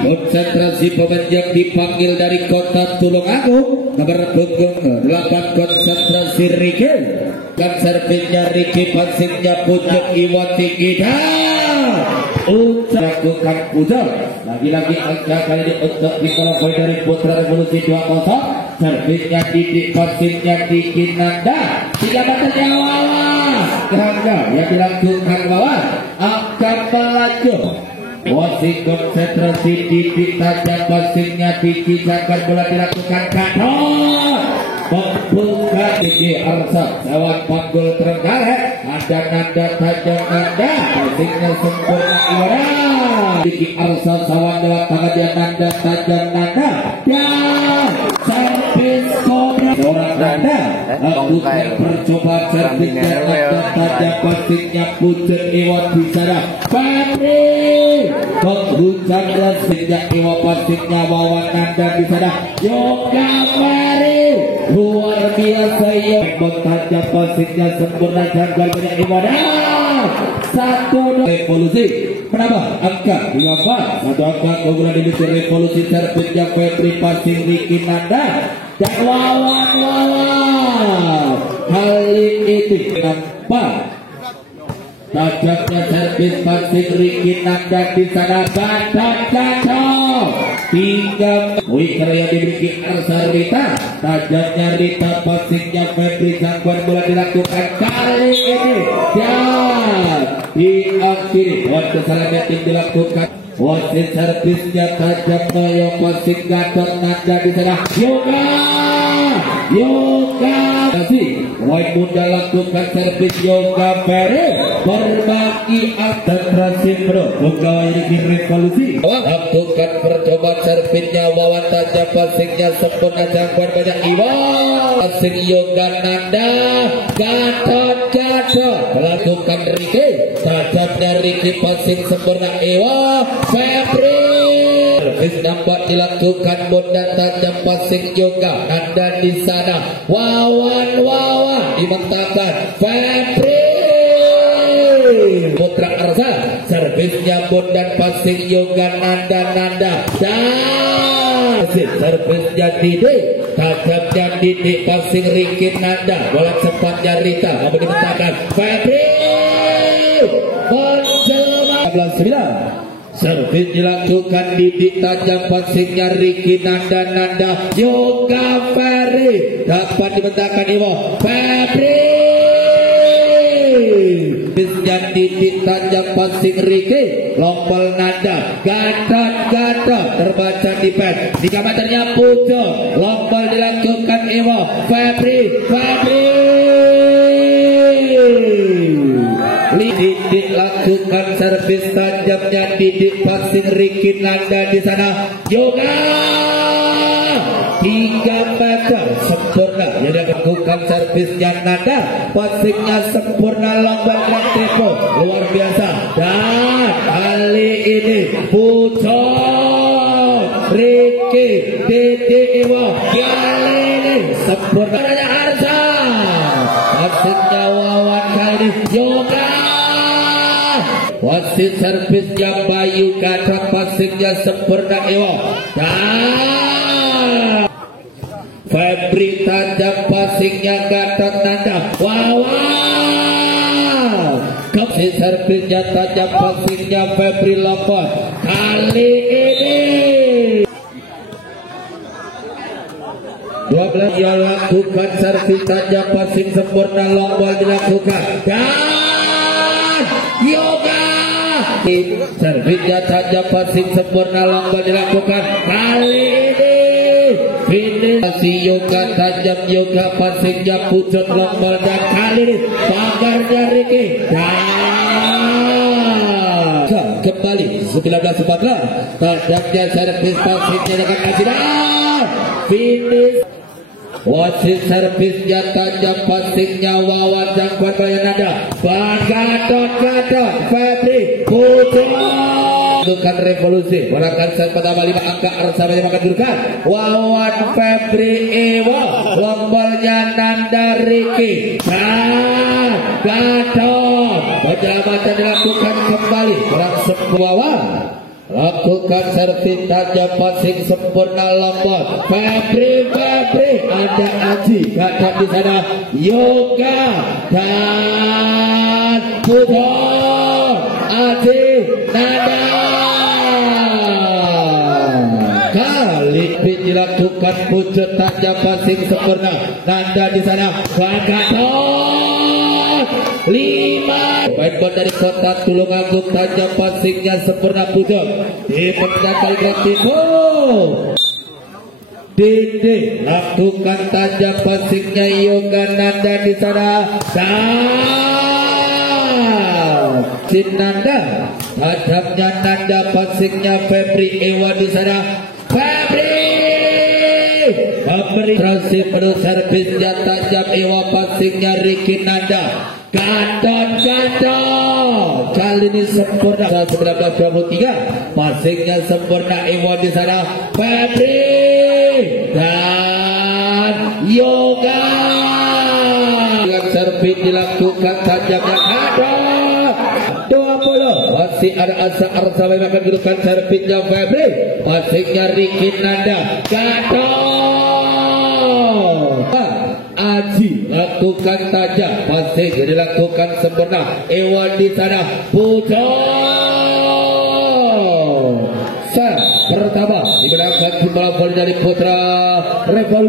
Konsentrasi pemain yang dipanggil dari kota Tulungagung, nomor punggung 8 konsentrasi Riki, dan servisnya Riki, passingnya pucuk Iwan tinggi dan lakukan pujar. Lagi-lagi angka kali ini untuk dikolokoi dari Putra Revolusi 2-0. Servisnya Didik, passingnya Diki Nanda, 3 meter awal ganda yang dilakukan lawan akan melaju. Wasit konsentrasi Didik, tajam passingnya Diki, akan bola dilakukan kantor membuka Diki Arsa lawan panggul Trenggalek, ada Nanda tajam Nanda, passingnya sempurna Iwara. Diki Arsa sawan lewat tangan dia Nanda tajam Nanda dan servis Kobra seorang Nanda lakukan percobaan servisnya Nanda tajam passingnya pucuk Iwan Bisara Patri menghujam dan sejak Iwan passingnya Wawan Nanda Bisara Yoga Mari luar biasa ya tajam passingnya sempurna janggal banyak Iwan 1 Revolusi menambah angka 24 1 angka keunggulan di Revolusi servisnya Febri passing Riki Nanda dan Wawan kali ini nampak tajamnya servis passing Riki Nanda di sana badan jatuh 3 wiker yang dimiliki Arsarita, tajamnya Rita, passingnya Febri, jangkauan bola dilakukan kali ini dan diakhiri buat kesalahan yang dilakukan. Wasit servisnya tajam Noyo, passing Gatot Nanda di sana Yoga kasih White muda lakukan servis Yoga Ferry berbagi konsentrasi bro pegawai di Revolusi lakukan percobaan servisnya Wawan tajam passingnya sempurna jangkauan banyak Iwan passing Yoga Nanda Gatot melakukan Riki tajamnya Riki passing sempurna Iwan Febri servis nampak dilakukan bondan tajam passing Yoga Nanda di sana Wawan dimentakan Febri Putra Arsa servisnya bondan passing Yoga Nanda dan servisnya Didik tajamnya Didik passing Riki Nanda bola cepatnya Rita namun dimentakan Febri menjelma 11-9 servis dilakukan Didik tajam passingnya Riki Nanda Yoga Ferry dapat dibentangkan Iwo Febri servisnya Didik tajam passing Riki lompol Nanda Gatot terbaca di pen 3 meternya pucuk lompol dilakukan Iwo Febri Didik lakukan servis tajamnya Didik passing Riki Nanda di sana Yoga 3 meter sempurna yang dilakukan servisnya Nanda passingnya sempurna lompol dan tempo luar biasa dan kali ini pucuk Riki Didik Iwo kali ini sempurna Arsa passingnya Wawan kali ini Yoga wasit servisnya Bayu Gatot passingnya sempurna Iwo dan Febri tajam passingnya Gatot Nanda wasit servisnya tajam passingnya Febri lompol kali ini 12 yang lakukan servis tajam passing sempurna lompol dilakukan dan Yoga servisnya tajam passing sempurna lompol dilakukan kali ini finish Yoga tajam Yoga passingnya pucuk lompol dan kali ini pagarnya Riki dan kembali 19-14 tajamnya servis passingnya dengan kasihan finish wasit servisnya tajam passingnya Wawan jangkauan banyak Nanda Gatot Febri pucuk bukan Revolusi barangkan sang pertama 5 angka Arsa menyamakan dudukan Wawan Febri Iwo lombolnya Nanda Riki Gatot penyelamatan dilakukan kembali kurang sebuah lakukan servis tajam passing sempurna lembat. Febri ada Aji kata di sana, Yoga dan putar Aji Nanda. Kali ini dilakukan pucuk tajam passing sempurna. Nanda di sana, Bagatot 5. Baik dari Kota Tulungagung, tajam passingnya sempurna pucuk. Di pendapat Timur. Dede lakukan tajam passingnya Yoga Nanda di sana. Nanda, tajamnya Nanda, passingnya Febri Ewa di sana. Febri terus penuh servisnya tajam Ewa, passingnya Ricky Nanda. Gatot kali ini sempurna 1923, passingnya sempurna Ewa di sana. Febri dan Yoga dengan servis dilakukan tajamnya Gatot 20. Masih ada asa akan gunakan servisnya Febri, passingnya Ricky Nanda. Gatot Aji lakukan tajam, passing dilakukan sempurna Ewa di sana. Pucuk pertama dimenangkan jumlah dari Putra Revolusi.